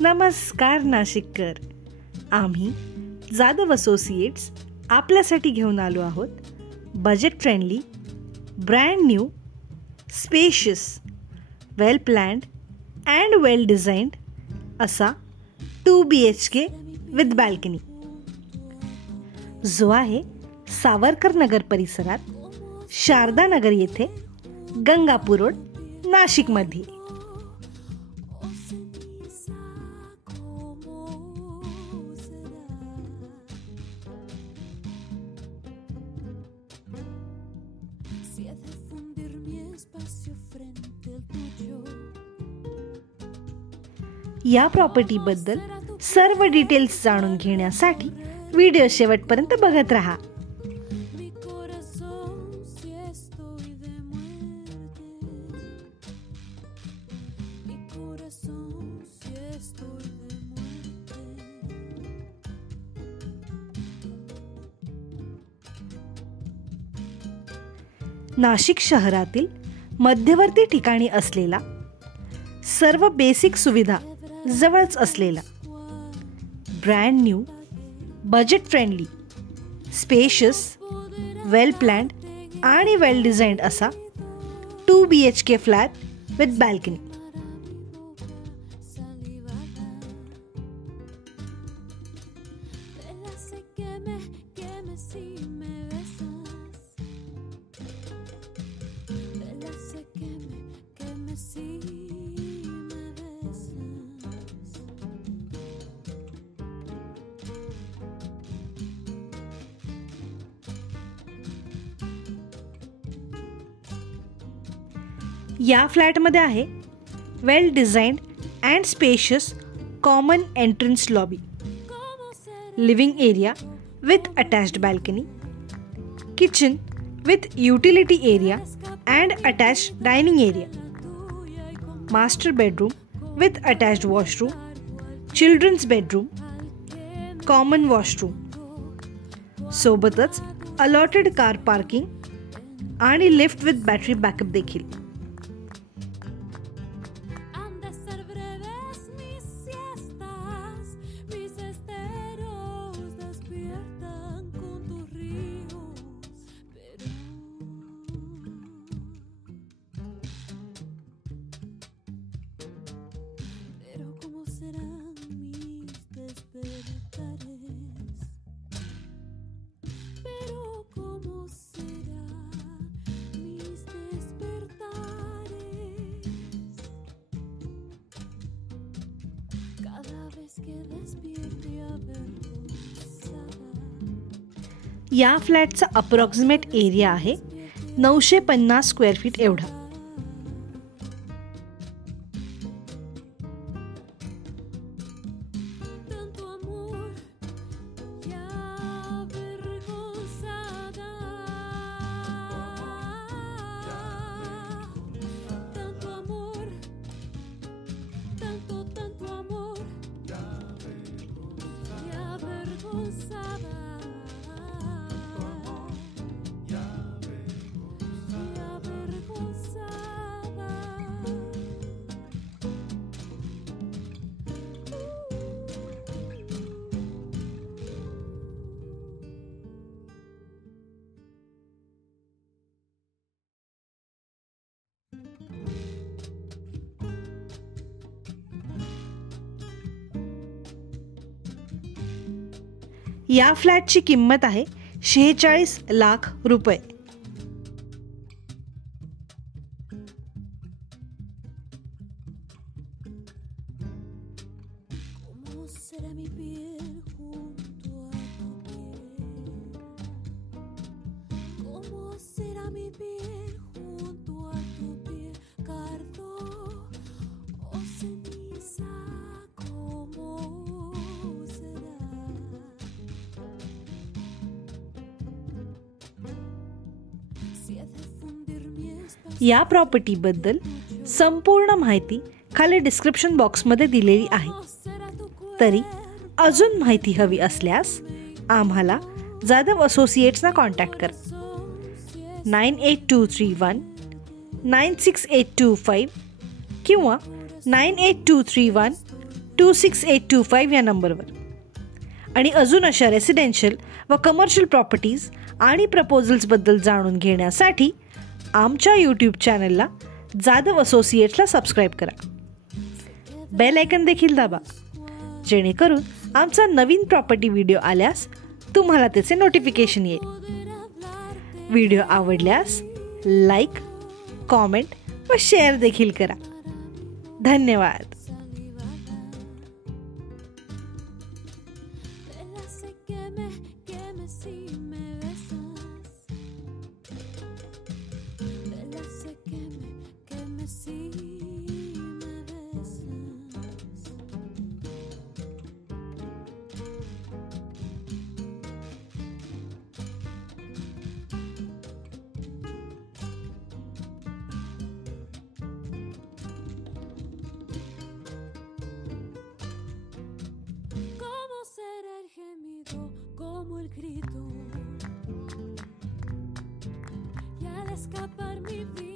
नमस्कार नाशिककर. आम्ही जाधव असोसिएट्स आपल्यासाठी घेऊन आलो आहोत budget friendly, brand new, spacious, well planned and well designed असा 2 BHK विथ बॅल्कनी, जो आहे सावरकर नगर परिसरात शारदा नगर येथे गंगापूर रोड, नाशिकमध्ये. या प्रॉपर्टीबद्दल सर्व डिटेल्स जाणून घेण्यासाठी व्हिडिओ शेवटपर्यंत बघत राहा. नाशिक शहरातील मध्यवर्ती ठिकाणी असलेला, सर्व बेसिक सुविधा जवळच असलेला, brand new, budget friendly, spacious, well planned आणि वेल डिझाईन्ड असा 2 BHK फ्लॅट विथ बॅल्कनी. या फ्लॅटमध्ये आहे well designed and spacious common entrance lobby, living area with attached balcony, kitchen with utility area and attached dining area, master bedroom with attached washroom, children's bedroom, common washroom, सोबतच allotted car parking आणि lift with battery backup देखील. या फ्लॅटचा approximate area आहे 950 square feet एवढा. या फ्लॅटची किंमत आहे 46 लाख रुपये. या प्रॉपर्टीबद्दल संपूर्ण माहिती खाली डिस्क्रिप्शन बॉक्समध्ये दिलेली आहे. तरी अजून माहिती हवी असल्यास आम्हाला जाधव असोसिएट्सना कॉन्टॅक्ट करा. 98231 96825 किंवा 98231 262825 या नंबरवर. आणि अजून अशा रेसिडेन्शियल व कमर्शियल प्रॉपर्टीज आणि प्रपोजल्सबद्दल जाणून घेण्यासाठी आमच्या यूट्यूब चॅनलला जाधव असोसिएट्सला सबस्क्राईब करा. बेल आयकन देखील दाबा, जेणेकरून आमचा नवीन प्रॉपर्टी व्हिडिओ आल्यास तुम्हाला त्याचे नोटिफिकेशन येईल. व्हिडिओ आवडल्यास लाईक, कॉमेंट व शेअर देखील करा. धन्यवाद. Como el grito y al escapar mi vida